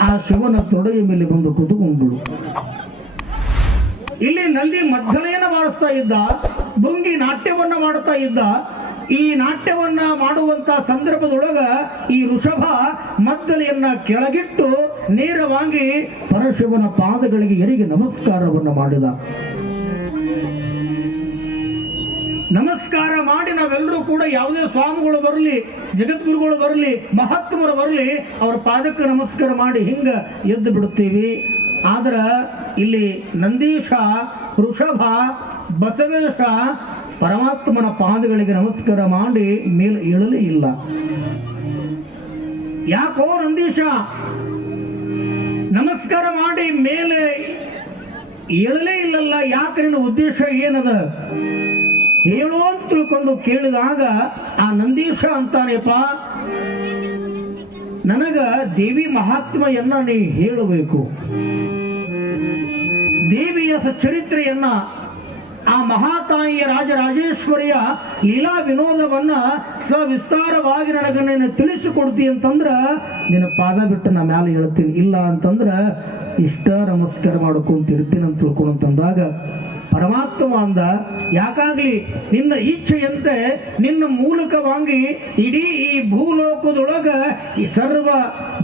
ಆ ಶಿವನ ತೊಡೆಯ ಮೇಲೆ ಬಂದು ಕುತುಕೊಂಡಳು ಇಲ್ಲಿ ನಂದಿ ಮಧ್ಯಲೆಯನ್ನ ಬಾರಿಸ್ತಾ ಇದ್ದ ಭಂಗಿ ನಾಟ್ಯವನ್ನ ಮಾಡುತ್ತಾ ಇದ್ದ, ಈ ನಾಟ್ಯವನ್ನ ಮಾಡುವಂತ ಸಂದರ್ಭದೊಳಗ ಈ ಋಷಭ ಮದ್ದಲೆಯನ್ನ ಕೆಳಗಿಟ್ಟು ನೇರವಾಗಿ ಪರಶಿವನ ಪಾದಗಳಿಗೆ ಎರಿಗೆ ನಮಸ್ಕಾರವನ್ನ ಮಾಡಿದ. ನಮಸ್ಕಾರ ಮಾಡಿ ನಾವೆಲ್ಲರೂ ಕೂಡ ಯಾವುದೇ ಸ್ವಾಮಿಗಳು ಬರಲಿ, ಜಗದ್ಗುರುಗಳು ಬರಲಿ, ಮಹಾತ್ಮರು ಬರಲಿ, ಅವ್ರ ಪಾದಕ್ಕೆ ನಮಸ್ಕಾರ ಮಾಡಿ ಹಿಂಗೆ ಎದ್ದು ಬಿಡುತ್ತೀವಿ. ಆದ್ರೆ ಇಲ್ಲಿ ನಂದೀಶ, ವೃಷಭ, ಬಸವೇಶ, ಪರಮಾತ್ಮನ ಪಾದಗಳಿಗೆ ನಮಸ್ಕಾರ ಮಾಡಿ ಮೇಲೆ ಏಳಲೇ ಇಲ್ಲ. ಯಾಕೋ ನಂದೀಶ? ನಮಸ್ಕಾರ ಮಾಡಿ ಮೇಲೆ ಏಳಲೇ ಇಲ್ಲಲ್ಲ, ಯಾಕೆ ನಿನ್ನ ಉದ್ದೇಶ ಏನದ? ಹೇಳು ಅಂತ ತಿಳ್ಕೊಂಡು ಕೇಳಿದಾಗ, ಆ ನಂದೀಶ ಅಂತಾನೆಪ್ಪ, ನನಗ ದೇವಿ ಮಹಾತ್ಮೆಯನ್ನ ನೀ ಹೇಳಬೇಕು. ದೇವಿಯ ಚರಿತ್ರೆಯನ್ನ ಆ ಮಹಾತಾಯಿಯ ರಾಜರಾಜೇಶ್ವರಿಯ ಲೀಲಾ ವಿನೋದವನ್ನ ಸವಿಸ್ತಾರವಾಗಿ ನನಗೆ ನೀನು ತಿಳಿಸಿಕೊಡ್ತಿ ಅಂತಂದ್ರ, ನಿನ್ನ ಪಾದ ಬಿಟ್ಟು ನಾ ಮ್ಯಾಲೆ ಹೇಳ್ತೀನಿ. ಇಲ್ಲ ಅಂತಂದ್ರ ಇಷ್ಟ ನಮಸ್ಕಾರ ಮಾಡ್ಕೊಂತಿರ್ತೀನಿ ಅಂತ ತಿಳ್ಕೊಂತಂದಾಗ ಪರಮಾತ್ಮ ಅಂದ, ಯಾಕಾಗ್ಲಿ ನಿನ್ನ ಇಚ್ಛೆಯಂತೆ ನಿನ್ನ ಮೂಲಕವಾಗಿ ಇಡೀ ಈ ಭೂಲೋಕದೊಳಗ ಈ ಸರ್ವ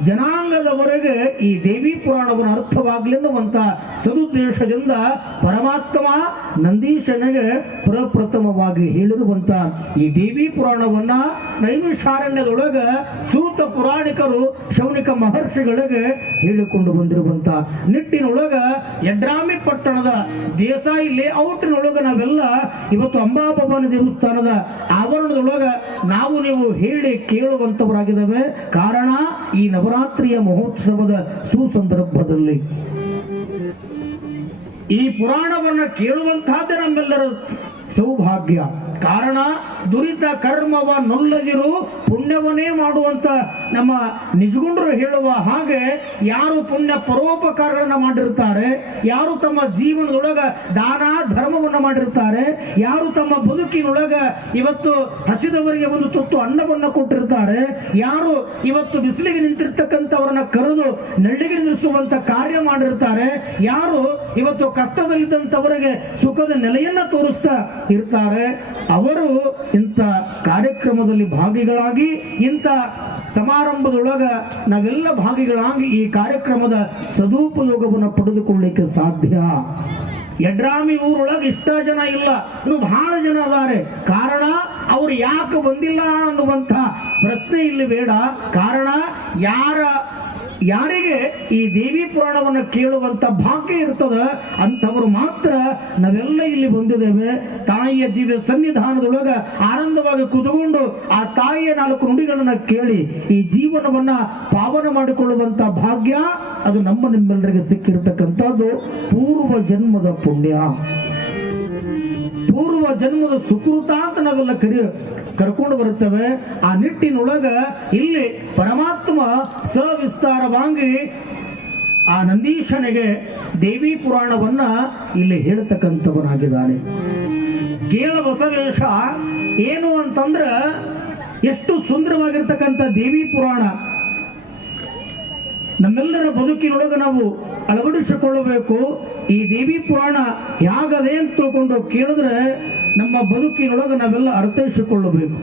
ಜನಾಂಗದವರೆಗೆ ಈ ದೇವಿ ಪುರಾಣವನ್ನು ಅರ್ಥವಾಗ್ಲಿ ಅನ್ನುವಂಥ ಸದುದ್ದೇಶದಿಂದ ಪರಮಾತ್ಮ ನಂದೀಶನಿಗೆ ಪ್ರಪ್ರಥಮವಾಗಿ ಹೇಳಿರುವಂತ ಈ ದೇವಿ ಪುರಾಣವನ್ನ ನೈಮಿಷಾರಣ್ಯದೊಳಗ ಸೂತ ಪುರಾಣಿಕರು, ಶೌನಿಕ ಮಹರ್ಷಿಗಳಿಗೆ ಹೇಳಿಕೊಂಡು ಬಂದಿರುವಂತ ನಿಟ್ಟಿನೊಳಗ ಯಡ್ರಾಮಿ ಪಟ್ಟಣದ ದೇಸಾಯಿ ಲೇಔಟ್ನೊಳಗ ನಾವೆಲ್ಲ ಇವತ್ತು ಅಂಬಾಭವಾನಿ ದೇವಸ್ಥಾನದ ಆವರಣದೊಳಗ ನಾವು ನೀವು ಹೇಳಿ ಕೇಳುವಂಥವರಾಗಿದ್ದಾವೆ ಕಾರಣ ಈ ನವರಾತ್ರಿಯ ಮಹೋತ್ಸವದ ಸುಸಂದರ್ಭದಲ್ಲಿ. ಈ ಪುರಾಣವನ್ನು ಕೇಳುವಂತಹದ್ದೇ ನಮ್ಮೆಲ್ಲರ ಸೌಭಾಗ್ಯ. ಕಾರಣ ದುರಿತ ಕರ್ಮವ ನೊಲ್ಲದಿರು ಪುಣ್ಯವನ್ನೇ ಮಾಡುವಂತ ನಮ್ಮ ನಿಜಗುಂಡರು ಹೇಳುವ ಹಾಗೆ ಯಾರು ಪುಣ್ಯ ಪರೋಪಕಾರಗಳನ್ನ ಮಾಡಿರ್ತಾರೆ, ಯಾರು ತಮ್ಮ ಜೀವನದೊಳಗ ದಾನ ಧರ್ಮವನ್ನು ಮಾಡಿರ್ತಾರೆ, ಯಾರು ತಮ್ಮ ಬದುಕಿನೊಳಗ ಇವತ್ತು ಹಸಿದವರಿಗೆ ಒಂದು ತುತ್ತು ಅನ್ನವನ್ನು ಕೊಟ್ಟಿರ್ತಾರೆ, ಯಾರು ಇವತ್ತು ಬಿಸಿಲಿಗೆ ನಿಂತಿರ್ತಕ್ಕಂಥವರನ್ನ ಕರೆದು ನೆಳ್ಳಿಗೆ ನಿಲ್ಲಿಸುವಂತ ಕಾರ್ಯ ಮಾಡಿರ್ತಾರೆ, ಯಾರು ಇವತ್ತು ಕಷ್ಟದಲ್ಲಿದ್ದಂಥವರಿಗೆ ಸುಖದ ನೆಲೆಯನ್ನ ತೋರಿಸ್ತಾ ಇರ್ತಾರೆ. ಅವರು ಇಂಥ ಕಾರ್ಯಕ್ರಮದಲ್ಲಿ ಭಾಗಿಗಳಾಗಿ, ಇಂಥ ಸಮಾರಂಭದೊಳಗ ನಾವೆಲ್ಲ ಭಾಗಿಗಳಾಗಿ ಈ ಕಾರ್ಯಕ್ರಮದ ಸದುಪಯೋಗವನ್ನು ಪಡೆದುಕೊಳ್ಳಿಕ್ಕೆ ಸಾಧ್ಯ. ಯಡ್ರಾಮಿ ಊರೊಳಗೆ ಇಷ್ಟ ಜನ ಇಲ್ಲ. ಇನ್ನು ಬಹಳ ಜನ ಅದಾರೆ ಕಾರಣ, ಅವರು ಯಾಕೆ ಬಂದಿಲ್ಲ ಅನ್ನುವಂಥ ಪ್ರಶ್ನೆ ಇಲ್ಲಿ ಬೇಡ. ಕಾರಣ, ಯಾರ ಯಾರಿಗೆ ಈ ದೇವಿ ಪುರಾಣವನ್ನು ಕೇಳುವಂತ ಭಾಗ್ಯ ಇರ್ತದ ಅಂಥವರು ಮಾತ್ರ ನಾವೆಲ್ಲ ಇಲ್ಲಿ ಬಂದಿದ್ದೇವೆ. ತಾಯಿಯ ದಿವ್ಯ ಸನ್ನಿಧಾನದೊಳಗ ಆನಂದವಾಗಿ ಕುತ್ಕೊಂಡು ಆ ತಾಯಿಯ ನಾಲ್ಕು ನುಡಿಗಳನ್ನ ಕೇಳಿ ಈ ಜೀವನವನ್ನ ಪಾವನ ಮಾಡಿಕೊಳ್ಳುವಂತ ಭಾಗ್ಯ ಅದು ನಮ್ಮ ನಿಮ್ಮೆಲ್ಲರಿಗೆ ಸಿಕ್ಕಿರತಕ್ಕಂಥದ್ದು. ಪೂರ್ವ ಜನ್ಮದ ಪುಣ್ಯ. ಪೂರ್ವ ಜನ್ಮದ ಸುಕೃತ ಅಂತ ನಾವೆಲ್ಲ ಕರಿ ಕರ್ಕೊಂಡು ಬರುತ್ತವೆ. ಆ ನಿಟ್ಟಿನೊಳಗ ಇಲ್ಲಿ ಪರಮಾತ್ಮ ಸವಿಸ್ತಾರವಾಗಿ ಆ ನಂದೀಶನಿಗೆ ದೇವಿ ಪುರಾಣವನ್ನ ಇಲ್ಲಿ ಹೇಳ್ತಕ್ಕಂಥವನಾಗಿದ್ದಾನೆ. ಕೇಳ ಬಸವೇಶ, ಏನು ಅಂತಂದ್ರ ಎಷ್ಟು ಸುಂದರವಾಗಿರ್ತಕ್ಕಂಥ ದೇವಿ ಪುರಾಣ. ನಮ್ಮೆಲ್ಲರ ಬದುಕಿನೊಳಗೆ ನಾವು ಅಳವಡಿಸಿಕೊಳ್ಳಬೇಕು. ಈ ದೇವಿ ಪುರಾಣ ಯಾಗದೆ ಅಂತ ತಿಳ್ಕೊಂಡು ಕೇಳಿದ್ರೆ ನಮ್ಮ ಬದುಕಿನೊಳಗೆ ನಾವೆಲ್ಲ ಅರ್ಥೈಸಿಕೊಳ್ಳಬೇಕು.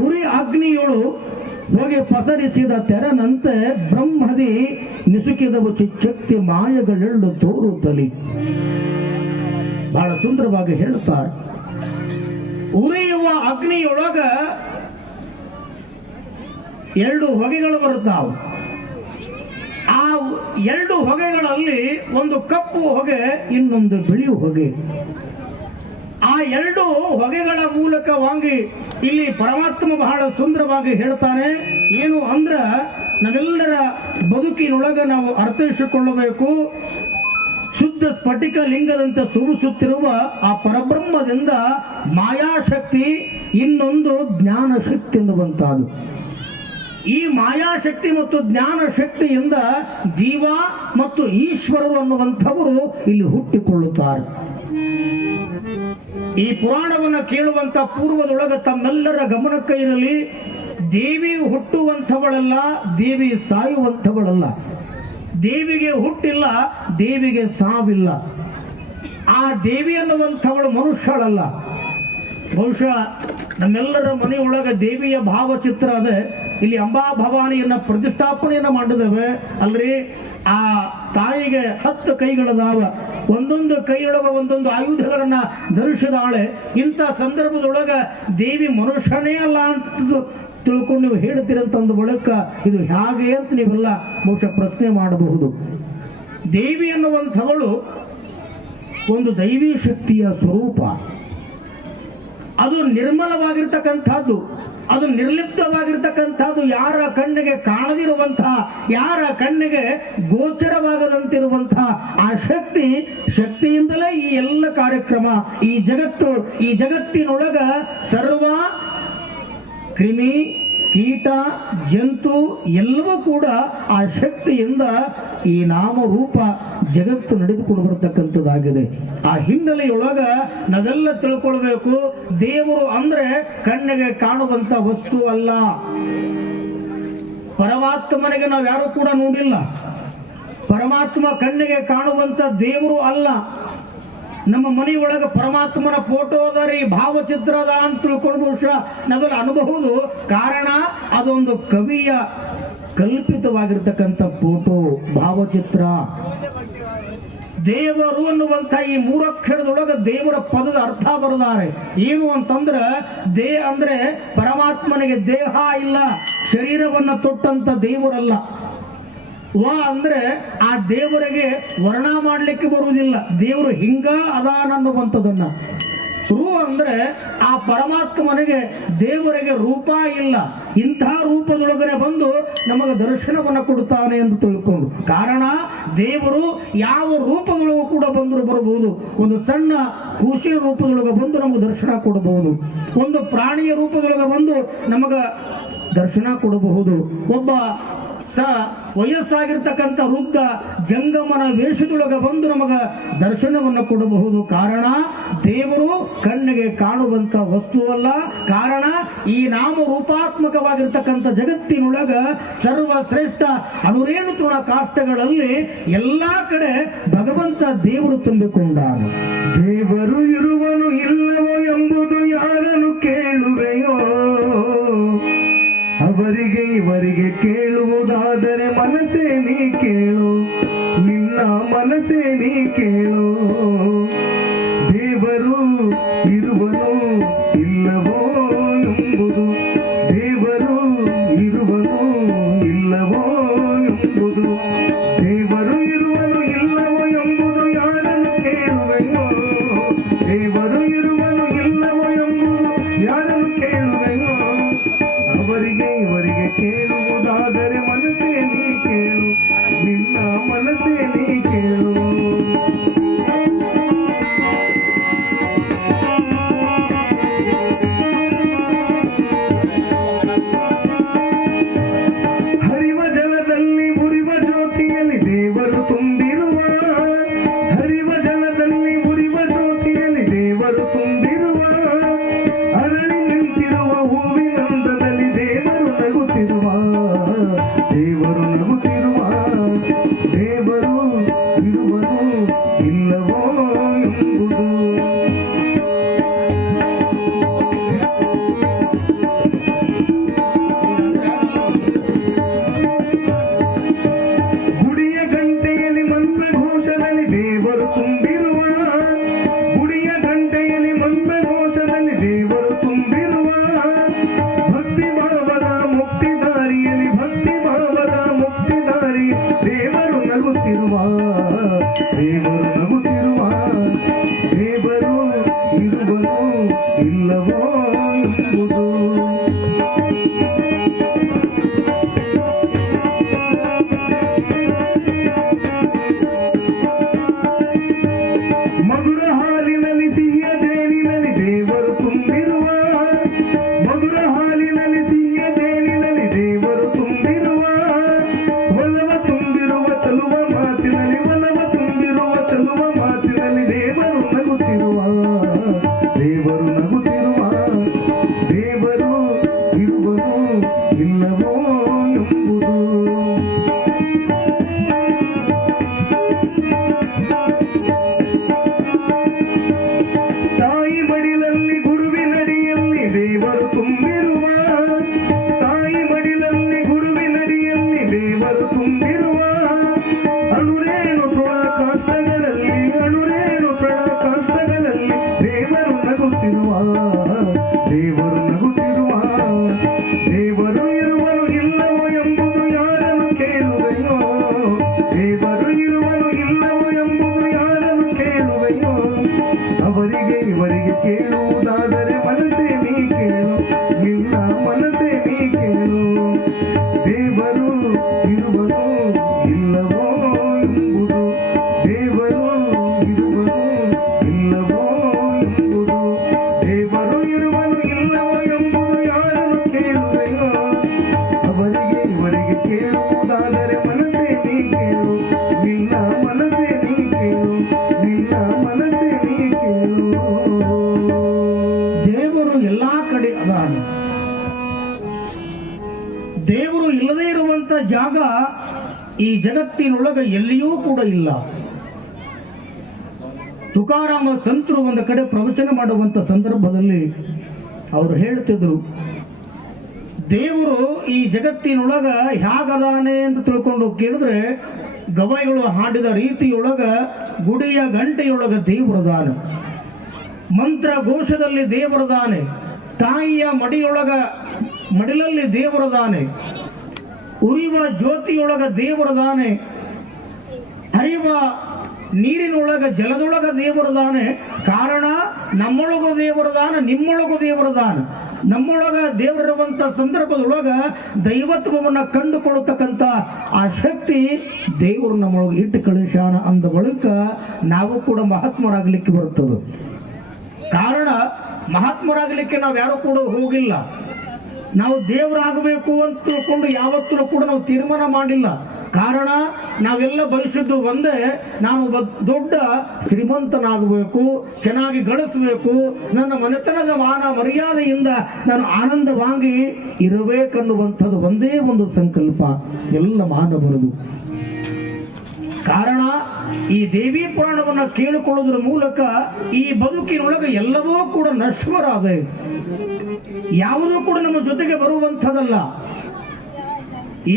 ಉರಿ ಅಗ್ನಿಯೊಳು ಹೋಗಿ ಪಸರಿಸಿದ ತೆರನಂತೆ ಬ್ರಹ್ಮದಿ ನಿಸುಕಿದವು ಚಿಚ್ಚಕ್ತಿ ಮಾಯಗಳೆಳ್ಳು ತೋರುತ್ತಲಿ. ಬಹಳ ಸುಂದರವಾಗಿ ಹೇಳುತ್ತಾರೆ. ಉರಿಯುವ ಅಗ್ನಿಯೊಳಗ ಎರಡು ಹೊಗೆಗಳು ಬರುತ್ತಾವು ಆ ಎರಡು ಹೊಗೆಗಳಲ್ಲಿ ಒಂದು ಕಪ್ಪು ಹೊಗೆ, ಇನ್ನೊಂದು ಬಿಳಿ ಹೊಗೆ. ಆ ಎರಡು ಹೊಗೆಗಳ ಮೂಲಕವಾಗಿ ಇಲ್ಲಿ ಪರಮಾತ್ಮ ಬಹಳ ಸುಂದರವಾಗಿ ಹೇಳ್ತಾನೆ. ಏನು ಅಂದ್ರ, ನಾವೆಲ್ಲರ ಬದುಕಿನೊಳಗ ನಾವು ಅರ್ಥೈಸಿಕೊಳ್ಳಬೇಕು. ಶುದ್ಧ ಸ್ಫಟಿಕ ಲಿಂಗದಂತೆ ಸುರಿಸುತ್ತಿರುವ ಆ ಪರಬ್ರಹ್ಮದಿಂದ ಮಾಯಾಶಕ್ತಿ ಇನ್ನೊಂದು ಜ್ಞಾನ ಶಕ್ತಿ ಎನ್ನುವಂತಹದ್ದು ಈ ಮಾಯಾಶಕ್ತಿ ಮತ್ತು ಜ್ಞಾನ ಶಕ್ತಿಯಿಂದ ಜೀವ ಮತ್ತು ಈಶ್ವರರು ಅನ್ನುವಂಥವರು ಇಲ್ಲಿ ಹುಟ್ಟಿಕೊಳ್ಳುತ್ತಾರೆ. ಈ ಪುರಾಣವನ್ನು ಕೇಳುವಂತ ಪೂರ್ವದೊಳಗ ತಮ್ಮೆಲ್ಲರ ಗಮನಕ್ಕೆ ಇರಲಿ ದೇವಿ ಹುಟ್ಟುವಂಥವಳಲ್ಲ, ದೇವಿ ಸಾಯುವಂಥವಳಲ್ಲ. ದೇವಿಗೆ ಹುಟ್ಟಿಲ್ಲ, ದೇವಿಗೆ ಸಾವಿಲ್ಲ. ಆ ದೇವಿ ಅನ್ನುವಂಥವಳು ಮನುಷ್ಯಳಲ್ಲ. ಬಹುಶಃ ನಮ್ಮೆಲ್ಲರ ಮನೆಯೊಳಗೆ ದೇವಿಯ ಭಾವಚಿತ್ರ ಅದೇ. ಇಲ್ಲಿ ಅಂಬಾ ಭವಾನಿಯನ್ನ ಪ್ರತಿಷ್ಠಾಪನೆಯನ್ನ ಮಾಡಿದವೆ. ಅಲ್ರಿ? ಆ ತಾಯಿಗೆ ಹತ್ತು ಕೈಗಳದಾವ. ಒಂದೊಂದು ಕೈಯೊಳಗ ಒಂದೊಂದು ಆಯುಧಗಳನ್ನ ಧರಿಸಿದಾಳೆ. ಇಂಥ ಸಂದರ್ಭದೊಳಗ ದೇವಿ ಮನುಷ್ಯನೇ ಅಲ್ಲ ಅಂತ ತಿಳ್ಕೊಂಡು ನೀವು ಹೇಳ್ತೀರಂತಂದ ಬಳಕ ಇದು ಹೇಗೆ ಅಂತ ನೀವೆಲ್ಲ ಬಹುಶಃ ಪ್ರಶ್ನೆ ಮಾಡಬಹುದು. ದೇವಿ ಅನ್ನುವಂಥವಳು ಒಂದು ದೈವಿ ಶಕ್ತಿಯ ಸ್ವರೂಪ. ಅದು ನಿರ್ಮಲವಾಗಿರ್ತಕ್ಕಂಥದ್ದು. ಅದು ನಿರ್ಲಿಪ್ತವಾಗಿರ್ತಕ್ಕಂಥದ್ದು ಯಾರ ಕಣ್ಣಿಗೆ ಕಾಣದಿರುವಂತಹ ಯಾರ ಕಣ್ಣಿಗೆ ಗೋಚರವಾಗದಂತಿರುವಂತಹ ಆ ಶಕ್ತಿ, ಶಕ್ತಿಯಿಂದಲೇ ಈ ಎಲ್ಲ ಕಾರ್ಯಕ್ರಮ, ಈ ಜಗತ್ತು, ಈ ಜಗತ್ತಿನೊಳಗ ಸರ್ವ ಕ್ರಿಮಿ ಕೀಟ, ಜಂತು ಎಲ್ಲವೂ ಕೂಡ ಆ ಶಕ್ತಿಯಿಂದ ಈ ನಾಮರೂಪ ಜಗತ್ತು ನಡೆದುಕೊಂಡು ಬರತಕ್ಕಂಥದ್ದಾಗಿದೆ. ಆ ಹಿನ್ನೆಲೆಯೊಳಗ ನಾವೆಲ್ಲ ತಿಳ್ಕೊಳ್ಬೇಕು. ದೇವರು ಅಂದ್ರೆ ಕಣ್ಣಿಗೆ ಕಾಣುವಂತ ವಸ್ತು ಅಲ್ಲ. ಪರಮಾತ್ಮನಿಗೆ ನಾವು ಯಾರು ಕೂಡ ನೋಡಿಲ್ಲ. ಪರಮಾತ್ಮ ಕಣ್ಣಿಗೆ ಕಾಣುವಂತ ದೇವರು ಅಲ್ಲ. ನಮ್ಮ ಮನೆಯೊಳಗೆ ಪರಮಾತ್ಮನ ಫೋಟೋ ಅದ ರೀ, ಭಾವಚಿತ್ರ ಅದ ಅಂತ ತಿಳ್ಕೊಂಡು ಬಹುಶಃ ನಾವೆಲ್ಲ ಅನ್ಬಹುದು. ಕಾರಣ ಅದೊಂದು ಕವಿಯ ಕಲ್ಪಿತವಾಗಿರ್ತಕ್ಕಂಥ ಫೋಟೋ, ಭಾವಚಿತ್ರ. ದೇವರು ಅನ್ನುವಂಥ ಈ ಮೂರಕ್ಷರದೊಳಗೆ ದೇವರ ಪದದ ಅರ್ಥ ಬರೆದಾರೆ. ಏನು ಅಂತಂದ್ರೆ, ದೇ ಅಂದ್ರೆ ಪರಮಾತ್ಮನಿಗೆ ದೇಹ ಇಲ್ಲ, ಶರೀರವನ್ನು ತೊಟ್ಟಂತ ದೇವರಲ್ಲ. ವ ಅಂದ್ರೆ ಆ ದೇವರಿಗೆ ವರ್ಣ ಮಾಡಲಿಕ್ಕೆ ಬರುವುದಿಲ್ಲ. ದೇವರು ಹಿಂಗ ಅದಾನ ಅನ್ನುವಂಥದ್ದನ್ನ. ರು ಅಂದ್ರೆ ಆ ಪರಮಾತ್ಮನಿಗೆ ದೇವರಿಗೆ ರೂಪ ಇಲ್ಲ. ಇಂಥ ರೂಪದೊಳಗನೆ ಬಂದು ನಮಗೆ ದರ್ಶನವನ್ನು ಕೊಡುತ್ತಾನೆ ಎಂದು ತಿಳ್ಕೊಂಡು. ಕಾರಣ ದೇವರು ಯಾವ ರೂಪದೊಳಗೂ ಕೂಡ ಬಂದರೂ ಬರಬಹುದು. ಒಂದು ಸಣ್ಣ ಕೂಸಿನ ರೂಪದೊಳಗೆ ಬಂದು ನಮಗೆ ದರ್ಶನ ಕೊಡಬಹುದು. ಒಂದು ಪ್ರಾಣಿಯ ರೂಪದೊಳಗೆ ಬಂದು ನಮಗ ದರ್ಶನ ಕೊಡಬಹುದು. ಒಬ್ಬ ಸ ವಯಸ್ಸಾಗಿರ್ತಕ್ಕಂಥ ವೃದ್ಧ ಜಂಗಮನ ವೇಷದೊಳಗ ಬಂದು ನಮಗ ದರ್ಶನವನ್ನು ಕೊಡಬಹುದು. ಕಾರಣ, ದೇವರು ಕಣ್ಣಿಗೆ ಕಾಣುವಂತ ವಸ್ತುವಲ್ಲ. ಕಾರಣ, ಈ ನಾಮ ರೂಪಾತ್ಮಕವಾಗಿರ್ತಕ್ಕಂಥ ಜಗತ್ತಿನೊಳಗ ಸರ್ವಶ್ರೇಷ್ಠ ಅನುರೇಣು ತೃಣ ಕಾಷ್ಟಗಳಲ್ಲಿ ಎಲ್ಲಾ ಕಡೆ ಭಗವಂತ ದೇವರು ತುಂಬಿಕೊಂಡಾಗ ದೇವರು ಇರುವನು ಇಲ್ಲವೋ love. Guru ಜಗತ್ತಿನೊಳಗೆ ಎಲ್ಲಿಯೂ ಕೂಡ ಇಲ್ಲ. ತುಕಾರಾಮ ಸಂತರು ಒಂದು ಕಡೆ ಪ್ರವಚನ ಮಾಡುವಂತ ಸಂದರ್ಭದಲ್ಲಿ ಅವರು ಹೇಳ್ತಿದ್ರು, ದೇವರು ಈ ಜಗತ್ತಿನೊಳಗ ಹ್ಯಾಗದಾನೆ ಅಂತ ತಿಳ್ಕೊಂಡು ಕೇಳಿದ್ರೆ, ಗವಾಯಿಗಳು ಹಾಡಿದ ರೀತಿಯೊಳಗ, ಗುಡಿಯ ಗಂಟೆಯೊಳಗ ದೇವರದಾನ. ಮಂತ್ರ ಘೋಷದಲ್ಲಿ ದೇವರದಾನೆ. ತಾಯಿಯ ಮಡಿಯೊಳಗ, ಮಡಿಲಲ್ಲಿ ದೇವರದಾನೆ. ಉರಿಯುವ ಜ್ಯೋತಿಯೊಳಗ ದೇವರದಾನೆ. ಹರಿಯುವ ನೀರಿನೊಳಗ, ಜಲದೊಳಗ ದೇವರದಾನೆ ಕಾರಣ, ನಮ್ಮೊಳಗೂ ದೇವರದಾನ ನಿಮ್ಮೊಳಗೂ ದೇವರದಾನ ನಮ್ಮೊಳಗ ದೇವರಿರುವಂತ ಸಂದರ್ಭದೊಳಗ ದೈವತ್ವವನ್ನು ಕಂಡುಕೊಳ್ಳತಕ್ಕಂಥ ಆ ಶಕ್ತಿ ದೇವರು ನಮ್ಮೊಳಗೆ ಇಟ್ಟು ಕಳಿಸ್ಯಾನ ಅಂದ ಬಳಿಕ ನಾವು ಕೂಡ ಮಹಾತ್ಮರಾಗಲಿಕ್ಕೆ ಬರುತ್ತದೆ ಕಾರಣ, ಮಹಾತ್ಮರಾಗಲಿಕ್ಕೆ ನಾವು ಯಾರು ಕೂಡ ಹೋಗಿಲ್ಲ. ನಾವು ದೇವರಾಗಬೇಕು ಅಂತ ತಿಳ್ಕೊಂಡು ಯಾವತ್ತೂ ಕೂಡ ನಾವು ತೀರ್ಮಾನ ಮಾಡಿಲ್ಲ. ಕಾರಣ, ನಾವೆಲ್ಲ ಬಯಸಿದ್ದು ಒಂದೇ ನಾವು ದೊಡ್ಡ ಶ್ರೀಮಂತನಾಗಬೇಕು, ಚೆನ್ನಾಗಿ ಗಳಿಸಬೇಕು, ನನ್ನ ಮನೆತನದ ಮಾನ ಮರ್ಯಾದೆಯಿಂದ ನಾನು ಆನಂದವಾಗಿ ಇರಬೇಕನ್ನುವಂಥದ್ದು ಒಂದೇ ಒಂದು ಸಂಕಲ್ಪ. ಎಲ್ಲ ಮಾನವರದು ಕಾರಣ ಈ ದೇವಿ ಪುರಾಣವನ್ನು ಕೇಳಿಕೊಳ್ಳುವುದರ ಮೂಲಕ ಈ ಬದುಕಿನೊಳಗೆ ಎಲ್ಲವೂ ಕೂಡ ನಶ್ವರಾದ ಯಾವುದೂ ಕೂಡ ನಮ್ಮ ಜೊತೆಗೆ ಬರುವಂಥದ್ದಲ್ಲ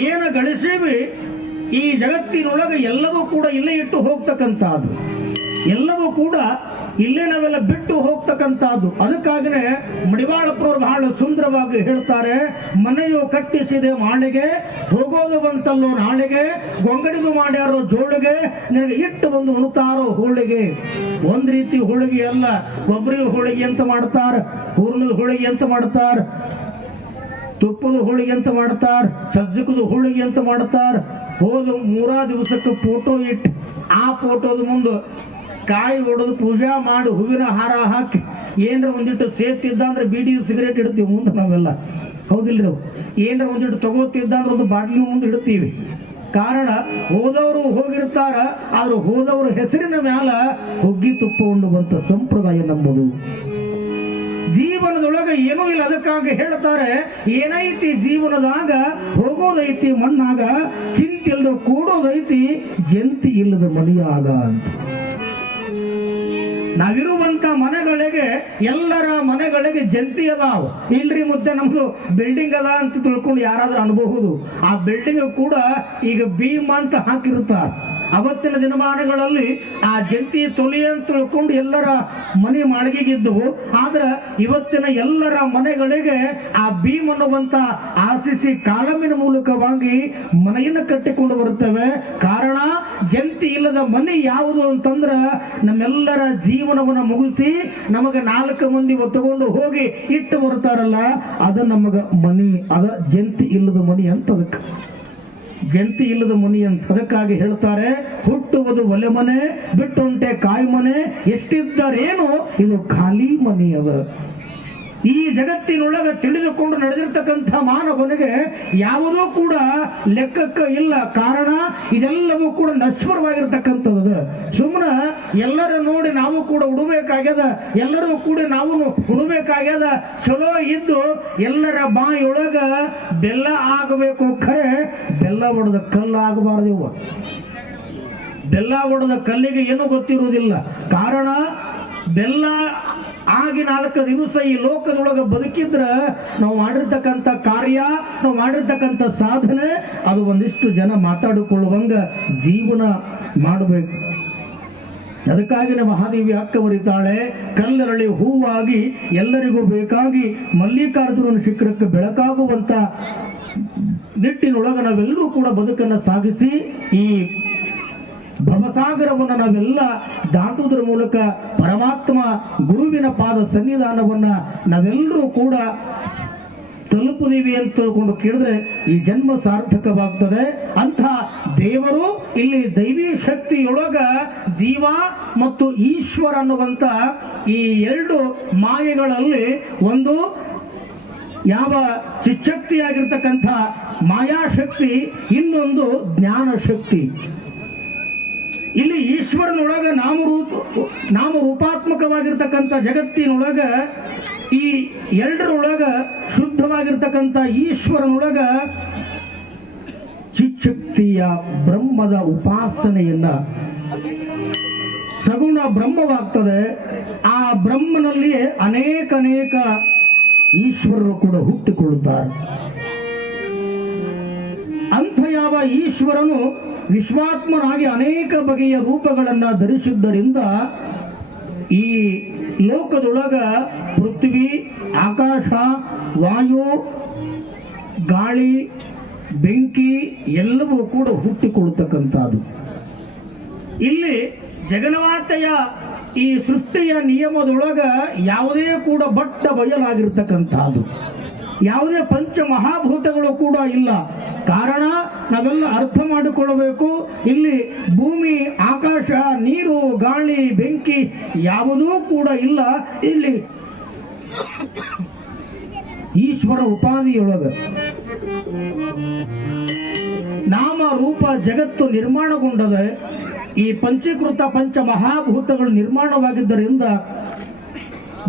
ಏನು ಗಳಿಸೀವಿ ಈ ಜಗತ್ತಿನೊಳಗೆ ಎಲ್ಲವೂ ಕೂಡ ಇಲ್ಲೇ ಇಟ್ಟು ಹೋಗ್ತಕ್ಕಂಥದ್ದು. ಎಲ್ಲವೂ ಕೂಡ ಇಲ್ಲೇ ನಾವೆಲ್ಲ ಬಿಟ್ಟು ಹೋಗ್ತಕ್ಕಂಥದ್ದು. ಅದಕ್ಕಾಗಿನೇ ಮಡಿವಾಳಪ್ಪನವರು ಬಹಳ ಸುಂದರವಾಗಿ ಹೇಳ್ತಾರೆ, ಮನೆಯು ಕಟ್ಟಿಸಿದೆ ಮಾಳಿಗೆ, ಹೋಗೋದು ಬಂತಲ್ಲೋ ನಾಳೆಗೆ, ಗೊಂಗಡಿಗೂ ಮಾಡ್ಯಾರೋ ಜೋಳಿಗೆ, ನಿನಗೆ ಇಟ್ಟು ಬಂದು ಉಣುತ್ತಾರೋ ಹೋಳಿಗೆ. ಒಂದ್ ರೀತಿ ಹೋಳಿಗೆ ಅಲ್ಲ, ಕೊಬ್ಬರಿ ಹೋಳಿಗೆ ಅಂತ ಮಾಡ್ತಾರ, ಹೂರ್ಣದ ಹೋಳಿಗೆ ಅಂತ ಮಾಡ್ತಾರ, ತುಪ್ಪದ ಹೋಳಿಗೆ ಅಂತ ಮಾಡ್ತಾರ, ಸಜ್ಜಕದ ಹೋಳಿಗೆ ಅಂತ ಮಾಡ್ತಾರ. ಹೋದ ಮೂರಾ ದಿವಸಕ್ಕೆ ಫೋಟೋ ಇಟ್ಟು, ಆ ಫೋಟೋದ ಮುಂದೆ ಕಾಯಿ ಹೊಡೆದು ಪೂಜಾ ಮಾಡಿ ಹೂವಿನ ಹಾರ ಹಾಕಿ ಏನರ ಒಂದಿಟ್ಟು ಸೇರ್ತಿದ್ದ ಅಂದ್ರೆ ಬೀಡಿ ಸಿಗರೇಟ್ ಇಡ್ತೀವಿ ಮುಂದೆ ನಾವೆಲ್ಲ. ಹೌದಿಲ್ರಿ ಅವು ಏನರ ಒಂದಿಟ್ಟು ತಗೋತಿದ್ದ ಅಂದ್ರೆ ಒಂದು ಬಾಟ್ಲಿ ಮುಂದೆ ಇಡ್ತೀವಿ. ಕಾರಣ, ಹೋದವರು ಹೋಗಿರ್ತಾರ, ಆದ್ರೆ ಹೋದವರ ಹೆಸರಿನ ಮ್ಯಾಲ ಹುಗ್ಗಿ ತುಪ್ಪ ಬಂತ ಸಂಪ್ರದಾಯ ನಂಬುದು ಜೀವನದೊಳಗೆ ಏನೂ ಇಲ್ಲ, ಅದಕ್ಕಾಗಿ ಹೇಳ್ತಾರೆ, ಏನೈತಿ ಜೀವನದಾಗ, ಹೋಗೋದೈತಿ ಮಣ್ಣಾಗ, ಚಿಂತಿಲ್ದ ಕೂಡೋದೈತಿ, ಜಂತಿ ಇಲ್ಲದ ಮನೆಯಾಗ ಅಂತ. ನಾವಿರುವಂತ ಮನೆಗಳಿಗೆ, ಎಲ್ಲರ ಮನೆಗಳಿಗೆ ಜಂತಿ ಅದಾವ. ಇಲ್ರಿ ಮುದ್ದೆ, ನಮ್ದು ಬಿಲ್ಡಿಂಗ್ ಅದ ಅಂತ ತಿಳ್ಕೊಂಡು ಯಾರಾದ್ರೂ ಅನ್ಬಹುದು. ಆ ಬಿಲ್ಡಿಂಗ್ ಕೂಡ ಈಗ ಭೀಮ್ ಅಂತ ಹಾಕಿರ್ತಾರ ಅವತ್ತಿನ ದಿನಮಾನಗಳಲ್ಲಿ ಆ ಜಂತಿ ತೊಲಿ ಅಂತ ತಿಳ್ಕೊಂಡು ಎಲ್ಲರ ಮನೆ ಮಾಳಿಗೆಗಿದ್ದವು. ಆದ್ರೆ ಇವತ್ತಿನ ಎಲ್ಲರ ಮನೆಗಳಿಗೆ ಆ ಭೀಮ್ ಅನ್ನುವಂತ ಆರ್ ಸಿ ಸಿ ಕಾಲಮಿನ ಮೂಲಕವಾಗಿ ಮನೆಯನ್ನು ಕಟ್ಟಿಕೊಂಡು ಬರುತ್ತವೆ. ಕಾರಣ ಜಂತಿ ಇಲ್ಲದ ಮನೆ ಯಾವುದು ಅಂತಂದ್ರ ನಮ್ಮೆಲ್ಲರ ಜೀವನವನ್ನು ಮುಗಿಸಿ ನಮಗೆ ನಾಲ್ಕು ಮಂದಿ ಒತ್ತುಕೊಂಡು ಹೋಗಿ ಇಟ್ಟು ಬರ್ತಾರಲ್ಲ ಅದು ನಮಗ ಮನಿ, ಅದ ಜಂತಿ ಇಲ್ಲದ ಮನಿ ಅಂತ ಅದಕ್ಕೆ ಜಂತಿ ಇಲ್ಲದ ಮನಿ ಅಂತ ಅದಕ್ಕಾಗಿ ಹೇಳ್ತಾರೆ, ಹುಟ್ಟುವುದು ಒಲೆ ಮನೆ, ಬಿಟ್ಟುಂಟೆ ಕಾಯಿ ಮನೆ, ಎಷ್ಟಿದ್ದರೇನು ಇದು ಖಾಲಿ ಮನಿ ಅದ ಈ ಜಗತ್ತಿನೊಳಗ ತಿಳಿದುಕೊಂಡು ನಡೆದಿರ್ತಕ್ಕಂಥ ಮಾನವನಿಗೆ ಯಾವುದೂ ಕೂಡ ಲೆಕ್ಕಕ್ಕೆ ಇಲ್ಲ. ಕಾರಣ, ಇದೆಲ್ಲವೂ ಕೂಡ ನಶ್ವರವಾಗಿರ್ತಕ್ಕಂಥದ್ದು. ಸುಮ್ಮನೆ ಎಲ್ಲರ ನೋಡಿ ನಾವು ಕೂಡ ಉಡಬೇಕಾಗ್ಯದ, ಎಲ್ಲರೂ ಕೂಡ ನಾವು ಉಡಬೇಕಾಗ್ಯದ, ಚಲೋ ಇದ್ದು ಎಲ್ಲರ ಬಾಯಿಯೊಳಗ ಬೆಲ್ಲ ಆಗಬೇಕು ಖರೆ ಬೆಲ್ಲ ಹೊಡೆದ ಕಲ್ಲು ಆಗಬಾರ್ದು ಬೆಲ್ಲ ಹೊಡೆದ ಕಲ್ಲಿಗೆ ಏನೂ ಗೊತ್ತಿರುವುದಿಲ್ಲ. ಕಾರಣ, ಬೆಲ್ಲ ಆಗಿ ನಾಲ್ಕು ದಿವಸ ಈ ಲೋಕದೊಳಗೆ ಬದುಕಿದ್ರ ನಾವು ಮಾಡಿರ್ತಕ್ಕಂಥ ಕಾರ್ಯ, ನಾವು ಮಾಡಿರ್ತಕ್ಕಂಥ ಸಾಧನೆ, ಅದು ಒಂದಿಷ್ಟು ಜನ ಮಾತಾಡಿಕೊಳ್ಳುವಂಗ ಜೀವನ ಮಾಡಬೇಕು. ಅದಕ್ಕಾಗಿ ಮಹಾದೇವಿ ಅಕ್ಕ ಬರೀತಾಳೆ, ಕಲ್ಲರಳಿ ಹೂವಾಗಿ ಎಲ್ಲರಿಗೂ ಬೇಕಾಗಿ ಮಲ್ಲಿಕಾರ್ಜುನ ಶಿಖರಕ್ಕೆ ಬೆಳಕಾಗುವಂತ ನಿಟ್ಟಿನೊಳಗೆ ನಾವೆಲ್ಲರೂ ಕೂಡ ಬದುಕನ್ನು ಸಾಗಿಸಿ ಈ ಭವಸಾಗರವನ್ನು ನಾವೆಲ್ಲ ದಾಟುವುದರ ಮೂಲಕ ಪರಮಾತ್ಮ ಗುರುವಿನ ಪಾದ ಸನ್ನಿಧಾನವನ್ನ ನಾವೆಲ್ಲರೂ ಕೂಡ ತಲುಪುದೀವಿ ಅಂತ ತಿಳ್ಕೊಂಡು ಕೇಳಿದ್ರೆ ಈ ಜನ್ಮ ಸಾರ್ಥಕವಾಗ್ತದೆ. ಅಂಥ ದೇವರು ಇಲ್ಲಿ ದೈವಿ ಶಕ್ತಿಯೊಳಗ ಜೀವ ಮತ್ತು ಈಶ್ವರ ಅನ್ನುವಂಥ ಈ ಎರಡು ಮಾಯೆಗಳಲ್ಲಿ ಒಂದು ಯಾವ ಚಿಚ್ಚಕ್ತಿಯಾಗಿರ್ತಕ್ಕಂಥ ಮಾಯಾಶಕ್ತಿ, ಇನ್ನೊಂದು ಜ್ಞಾನ ಶಕ್ತಿ ಇಲ್ಲಿ ಈಶ್ವರನೊಳಗ ನಾಮರೂಪ ನಾಮರೂಪಾತ್ಮಕವಾಗಿರ್ತಕ್ಕಂಥ ಜಗತ್ತಿನೊಳಗ ಈ ಎರಡರೊಳಗ ಶುದ್ಧವಾಗಿರ್ತಕ್ಕಂಥ ಈಶ್ವರನೊಳಗ ಚಿಚ್ಛಕ್ತಿಯ ಬ್ರಹ್ಮದ ಉಪಾಸನೆಯನ್ನ ಸಗುಣ ಬ್ರಹ್ಮವಾಗ್ತದೆ. ಆ ಬ್ರಹ್ಮನಲ್ಲಿ ಅನೇಕ ಅನೇಕ ಈಶ್ವರರು ಕೂಡ ಹುಟ್ಟಿಕೊಳ್ಳುತ್ತಾರೆ. ಅಂಥ ಯಾವ ಈಶ್ವರನು ವಿಶ್ವಾತ್ಮನಾಗಿ ಅನೇಕ ಬಗೆಯ ರೂಪಗಳನ್ನು ಧರಿಸಿದ್ದರಿಂದ ಈ ಲೋಕದೊಳಗ ಪೃಥ್ವಿ, ಆಕಾಶ, ವಾಯು, ಗಾಳಿ, ಬೆಂಕಿ ಎಲ್ಲವೂ ಕೂಡ ಹುಟ್ಟಿಕೊಳ್ಳತಕ್ಕಂಥದ್ದು ಇಲ್ಲಿ ಜಗನ್ಮಾತೆಯ ಈ ಸೃಷ್ಟಿಯ ನಿಯಮದೊಳಗ ಯಾವುದೇ ಕೂಡ ಬಟ್ಟ ಬಯಲಾಗಿರ್ತಕ್ಕಂಥದ್ದು ಯಾವುದೇ ಪಂಚ ಮಹಾಭೂತಗಳು ಕೂಡ ಇಲ್ಲ. ಕಾರಣ, ನಾವೆಲ್ಲ ಅರ್ಥ ಮಾಡಿಕೊಳ್ಳಬೇಕು. ಇಲ್ಲಿ ಭೂಮಿ, ಆಕಾಶ, ನೀರು, ಗಾಳಿ, ಬೆಂಕಿ ಯಾವುದೂ ಕೂಡ ಇಲ್ಲ. ಇಲ್ಲಿ ಈಶ್ವರ ಉಪಾಧಿಯೊಳಗ ನಾಮ, ರೂಪ, ಜಗತ್ತು ನಿರ್ಮಾಣಗೊಂಡದೆ ಈ ಪಂಚೀಕೃತ ಪಂಚ ಮಹಾಭೂತಗಳು ನಿರ್ಮಾಣವಾಗಿದ್ದರಿಂದ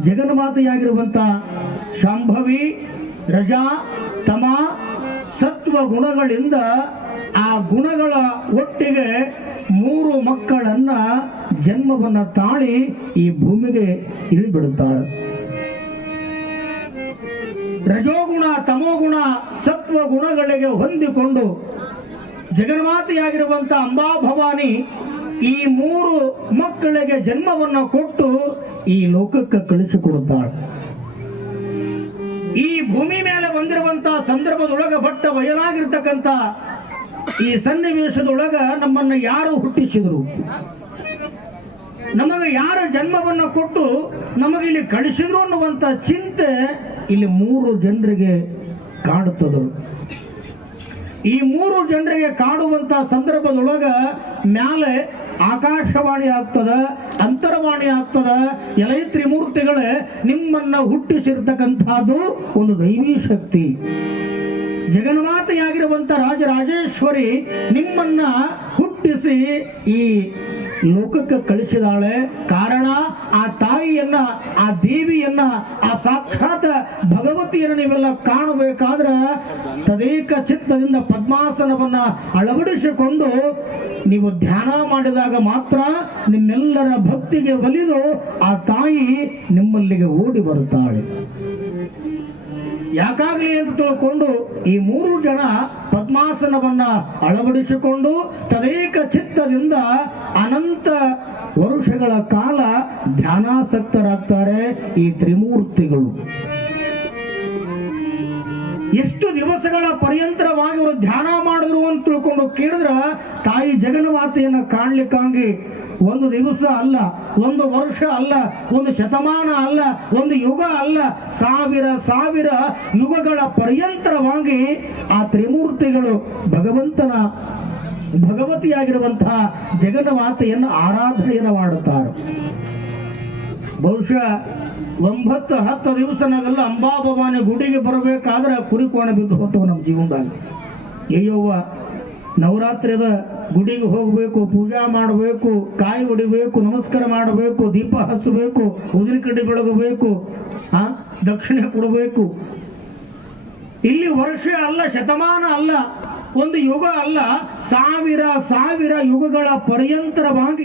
ಜಗನ್ಮಾತೆಯಾಗಿರುವಂತ ಶಾಂಭವಿ, ರಜಾ, ತಮ, ಸತ್ವ ಗುಣಗಳಿಂದ ಆ ಗುಣಗಳ ಒಟ್ಟಿಗೆ ಮೂರು ಮಕ್ಕಳನ್ನ ಜನ್ಮವನ್ನ ತಾಳಿ ಈ ಭೂಮಿಗೆ ಇಳಿಬಿಡುತ್ತಾಳೆ. ರಜೋಗುಣ, ತಮೋಗುಣ, ಸತ್ವ ಗುಣಗಳಿಗೆ ಹೊಂದಿಕೊಂಡು ಜಗನ್ಮಾತೆಯಾಗಿರುವಂತ ಅಂಬಾ ಭವಾನಿ ಈ ಮೂರು ಮಕ್ಕಳಿಗೆ ಜನ್ಮವನ್ನು ಕೊಟ್ಟು ಈ ಲೋಕಕ್ಕೆ ಕಳಿಸಿಕೊಡುತ್ತಾಳೆ. ಈ ಭೂಮಿ ಮೇಲೆ ಬಂದಿರುವಂತ ಸಂದರ್ಭದೊಳಗ ಬಟ್ಟ ಬಯಲಾಗಿರ್ತಕ್ಕಂಥ ಈ ಸನ್ನಿವೇಶದೊಳಗ ನಮ್ಮನ್ನು ಯಾರು ಹುಟ್ಟಿಸಿದರು? ನಮಗೆ ಯಾರು ಜನ್ಮವನ್ನ ಕೊಟ್ಟು ನಮಗೆ ಇಲ್ಲಿ ಕಳಿಸಿದ್ರು ಅನ್ನುವಂತ ಚಿಂತೆ ಇಲ್ಲಿ ಮೂರು ಜನರಿಗೆ ಕಾಡುತ್ತದೆ. ಈ ಮೂರು ಜನರಿಗೆ ಕಾಡುವಂತ ಸಂದರ್ಭದೊಳಗ ಮ್ಯಾಲೆ ಆಕಾಶವಾಣಿ ಆಗ್ತದ ಅಂತರವಾಣಿ ಆಗ್ತದ ಎಲೆ ತ್ರಿಮೂರ್ತಿಗಳೇ ನಿಮ್ಮನ್ನ ಹುಟ್ಟಿಸಿರ್ತಕ್ಕಂಥದ್ದು ಒಂದು ದೈವಿ ಶಕ್ತಿ. ಜಗನ್ಮಾತೆಯಾಗಿರುವಂತ ರಾಜರಾಜೇಶ್ವರಿ ನಿಮ್ಮನ್ನ ಹುಟ್ಟಿಸಿ ಈ ಲೋಕಕ್ಕೆ ಕಳಿಸಿದಾಳೆ. ಕಾರಣ ಆ ತಾಯಿಯನ್ನ, ಆ ದೇವಿಯನ್ನ, ಆ ಸಾಕ್ಷಾತ್ ಭಗವತಿಯನ್ನು ನೀವೆಲ್ಲ ಕಾಣಬೇಕಾದ್ರೆ ತದೇಕ ಚಿತ್ತದಿಂದ ಪದ್ಮಾಸನವನ್ನ ಅಳವಡಿಸಿಕೊಂಡು ನೀವು ಧ್ಯಾನ ಮಾಡಿದಾಗ ಮಾತ್ರ ನಿಮ್ಮೆಲ್ಲರ ಭಕ್ತಿಗೆ ಒಲಿದು ಆ ತಾಯಿ ನಿಮ್ಮಲ್ಲಿಗೆ ಓಡಿ ಬರುತ್ತಾಳೆ. ಯಾಕಾಗಲಿ ಅಂತ ತಿಳ್ಕೊಂಡು ಈ ಮೂರು ಜನ ಪದ್ಮಾಸನವನ್ನ ಅಳವಡಿಸಿಕೊಂಡು ತದೇಕ ಚಿತ್ತದಿಂದ ಅನಂತ ವರುಷಗಳ ಕಾಲ ಧ್ಯಾನಾಸಕ್ತರಾಗ್ತಾರೆ ಈ ತ್ರಿಮೂರ್ತಿಗಳು. ಎಷ್ಟು ದಿವಸಗಳ ಪರ್ಯಂತರವಾಗಿ ಅವರು ಧ್ಯಾನ ಮಾಡಿದ್ರು ಅಂತ ತಿಳ್ಕೊಂಡು ಕೇಳಿದ್ರ, ತಾಯಿ ಜಗನ್ಮಾತೆಯನ್ನ ಕಾಣ್ಲಿಕ್ಕಾಗಿ ಒಂದು ದಿವಸ ಅಲ್ಲ, ಒಂದು ವರ್ಷ ಅಲ್ಲ, ಒಂದು ಶತಮಾನ ಅಲ್ಲ, ಒಂದು ಯುಗ ಅಲ್ಲ, ಸಾವಿರ ಸಾವಿರ ಯುಗಗಳ ಪರ್ಯಂತರವಾಗಿ ಆ ತ್ರಿಮೂರ್ತಿಗಳು ಭಗವಂತನ ಭಗವತಿಯಾಗಿರುವಂತಹ ಜಗನ್ಮಾತೆಯನ್ನು ಆರಾಧನೆಯನ್ನು ಮಾಡುತ್ತಾರೆ. ಬಹುಶಃ ಒಂಬತ್ತು ಹತ್ತು ದಿವಸ ನಾವೆಲ್ಲ ಅಂಬಾಭವಾನಿ ಗುಡಿಗೆ ಬರಬೇಕಾದ್ರೆ ಕುರಿ ಕೋಣ ಬಿದ್ದು ಹೋಗ್ತವೆ ನಮ್ಮ ಜೀವನದಾಗ ಅಯ್ಯವ್ವ, ನವರಾತ್ರಿದ ಗುಡಿಗೆ ಹೋಗಬೇಕು, ಪೂಜಾ ಮಾಡಬೇಕು, ಕಾಯಿ ಹೊಡಿಬೇಕು, ನಮಸ್ಕಾರ ಮಾಡಬೇಕು, ದೀಪ ಹಚ್ಚಬೇಕು ಉದಿನ ಕಡ್ಡಿ ಬೆಳಗಬೇಕು, ಆ, ದಕ್ಷಿಣೆ ಕೊಡಬೇಕು. ಇಲ್ಲಿ ವರ್ಷ ಅಲ್ಲ, ಶತಮಾನ ಅಲ್ಲ, ಒಂದು ಯುಗ ಅಲ್ಲ, ಸಾವಿರ ಸಾವಿರ ಯುಗಗಳ ಪರ್ಯಂತರವಾಗಿ